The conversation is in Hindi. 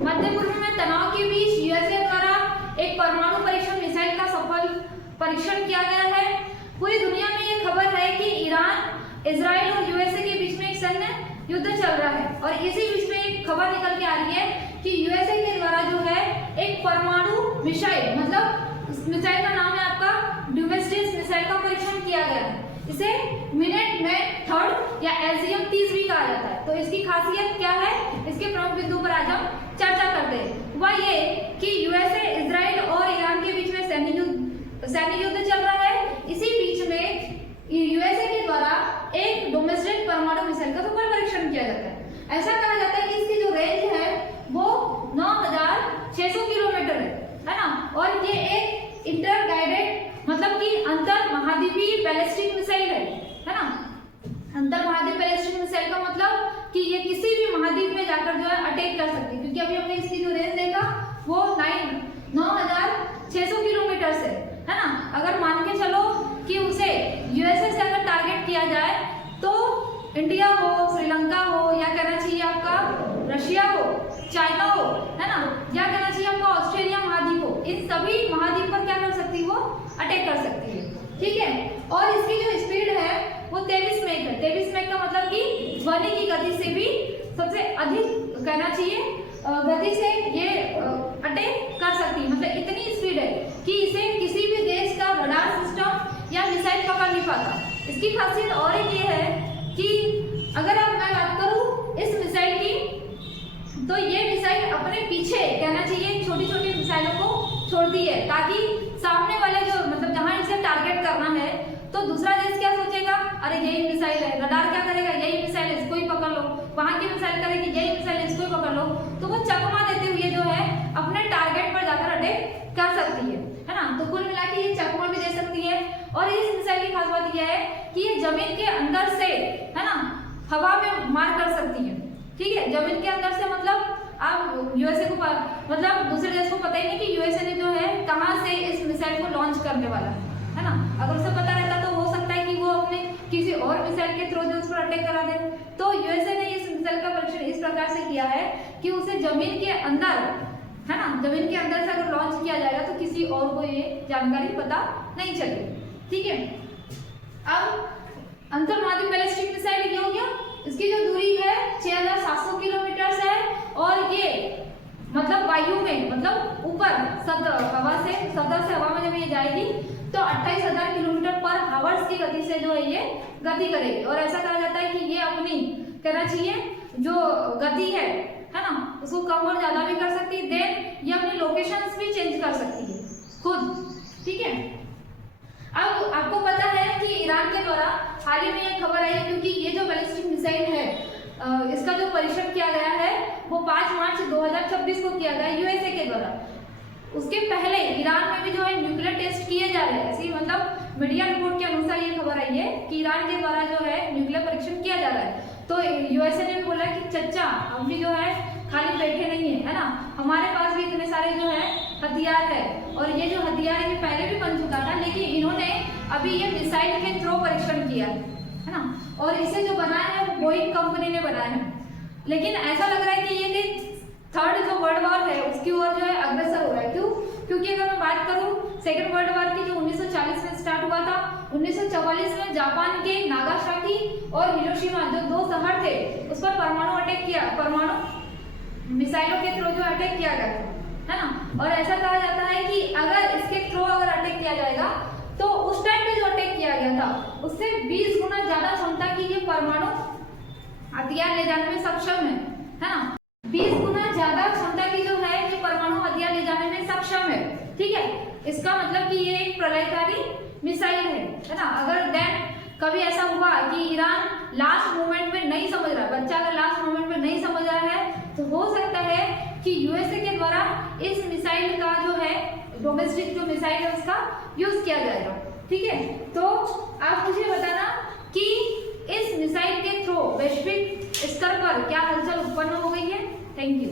मध्य पूर्व में तनाव के बीच यूएसए द्वारा एक परमाणु परीक्षण मिसाइल का सफल परीक्षण किया गया है। पूरी दुनिया में ये खबर है कि ईरान, इजराइल और यूएसए के बीच में एक सैन्य युद्ध चल रहा है और इसी बीच में एक खबर निकल के आ रही है कि यूएसए के द्वारा जो है एक परमाणु मिसाइल, मतलब इस मिसाइल का नाम है आपका ड्यूमेस्टिस मिसाइल का परीक्षण किया गया है। इसे मिनट में थर्ड या एलसीएम 30 भी कहा जाता है। तो इसकी खासियत क्या है, इसके प्रमुख बिंदु पर आज हम चर्चा करते हैं। वह ये कि यूएसए, इजराइल और ईरान के बीच में सैन्य युद्ध चल रहा है। इसी बीच में यूएसए के द्वारा एक डोमेस्टिक परमाणु मिसाइल का सफल परीक्षण किया जाता है। ऐसा कहा जाता है कि इसकी जो रेंज है वो 9600 किलोमीटर है ना, और ये एक इंटर गाइडेड मतलब कि अंतर महाद्वीपीय बैलिस्टिक मिसाइल है ना। अंतर महाद्वीपीय बैलिस्टिक मिसाइल का मतलब कि ये किसी भी महाद्वीप में जाकर जो है अटैक कर सकती है, क्योंकि अभी हमने इसकी जो रेंज देखा वो 9600 किलोमीटर से है ना। अगर मान के चलो कि उसे यूएसए से अगर टारगेट किया जाए तो इंडिया हो, श्रीलंका हो, या कहना चाहिए आपका रशिया हो, चाइना हो, है ना, या कहना चाहिए आपका ऑस्ट्रेलिया महाद्वीप हो, इन सभी महाद्वीप पर क्या कर सकती है, वो अटैक कर सकती है। ठीक है, और इसकी जो स्पीड है वो 23 मैक है। 23 मैक का मतलब कि ध्वनि की गति से भी सबसे अधिक कहना चाहिए गति से ये अटैक कर सकती है। मतलब इतनी स्पीड है कि इसे किसी भी देश का रडार सिस्टम या मिसाइल पकड़ नहीं पाता। इसकी खासियत और एक ये है कि अगर अब मैं बात करूं इस मिसाइल की, तो ये मिसाइल अपने पीछे कहना चाहिए छोटी छोटी मिसाइलों को छोड़ती है, ताकि सामने वाले जो मतलब जहां इसे टारगेट करना है तो दूसरा देश क्या सोचेगा, अरे यही मिसाइल है, रडार क्या करेगा, यही मिसाइल है, इसको ही पकड़ लो। वहां की मिसाइल करेगी यही मिसाइल है, इसको ही पकड़ लो। तो वो चकमा देते हुए जो है अपने टारगेट पर जाकर अटैक कर सकती है ना। तो कुल मिला के ये चकमा भी दे सकती है। और इस मिसाइल की खास बात यह है कि ये जमीन के अंदर से है ना हवा में मार कर सकती है। ठीक है, जमीन के अंदर से मतलब आप यूएसए को मतलब दूसरे देश को पता ही नहीं कि यूएसए ने जो है कहां से इस मिसाइल को लॉन्च करने वाला है ना। अगर उसे पता रहता तो हो सकता है कि वो अपने किसी और मिसाइल के थ्रू उस पर अटैक करा दे। तो यूएसए ने इस मिसाइल का परीक्षण इस प्रकार से किया है कि उसे जमीन के अंदर है ना, जमीन के अंदर से अगर लॉन्च किया जाएगा तो किसी और को ये जानकारी पता नहीं चलेगी। ठीक है, अब अंतर महाद्वीपीय बैलिस्टिक मिसाइल ये हो गया। इसकी जो दूरी है 6700 किलोमीटर है और ये मतलब वायु में मतलब ऊपर हवा से सतह से हवा में जब ये जाएगी तो 28000 किलोमीटर पर आवर्स की गति से जो है ये गति करेगी। और ऐसा कहा जाता है कि ये अपनी कहना चाहिए जो गति है ना उसको कम और ज्यादा भी कर सकती है। देन ये अपनी लोकेशंस भी चेंज कर सकती है खुद। ठीक है, अब आपको पता है कि ईरान के द्वारा हाल ही में एक खबर आई है, क्योंकि ये जो बैलिस्टिक मिसाइल है इसका जो परीक्षण किया गया है वो 5 मार्च 2026 को किया गया यूएसए के द्वारा। उसके पहले ईरान में भी जो है न्यूक्लियर टेस्ट किए जा रहे हैं। ऐसी मतलब मीडिया रिपोर्ट के अनुसार ये खबर आई है कि ईरान के द्वारा जो है न्यूक्लियर परीक्षण किया जा रहा है। तो यूएसए ने भी बोला कि चच्चा हम भी जो है खाली बैठे नहीं है ना, हमारे पास भी इतने सारे जो है हथियार है। और ये जो हथियार है ये पहले भी बन चुका था, लेकिन इन्होंने अभी ये मिसाइल के थ्रू परीक्षण किया है ना। और इसे जो बनाया है वो बोइंग कंपनी ने बनाया है। लेकिन ऐसा लग रहा है कि ये थर्ड जो वर्ल्ड वॉर है उसकी ओर जो है अग्रसर हो रहा है। क्यों? क्योंकि अगर मैं बात करूं सेकेंड वर्ल्ड वॉर की जो 1940 में स्टार्ट हुआ था, 1944 में जापान के नागासाकी और हिरोशिमा जो 2 शहर थे उस पर परमाणु अटैक किया, परमाणु मिसाइलों के थ्रू जो अटैक किया गया है ना। और ऐसा कहा जाता है कि अगर इसके थ्रू अगर अटैक किया जाएगा तो उस टाइम पे जो अटैक किया गया था उससे 20 गुना ज्यादा क्षमता की ये परमाणु हथियार ले जाने में सक्षम है ना। 20 गुना ज्यादा क्षमता की जो है ये परमाणु हथियार ले जाने में सक्षम है। ठीक है, इसका मतलब कि ये एक प्रलयकारी मिसाइल है ना। अगर देन कभी ऐसा हुआ कि ईरान लास्ट मोमेंट में नहीं समझ रहा, बच्चा अगर लास्ट मोमेंट में नहीं समझ रहा है तो हो सकता है कि यूएसए के द्वारा इस मिसाइल का जो है डोमेस्टिक जो मिसाइल है उसका यूज किया जाएगा। ठीक है, तो आप मुझे बताना कि इस मिसाइल के थ्रू वैश्विक स्तर पर क्या हलचल उत्पन्न हो गई है। Thank you.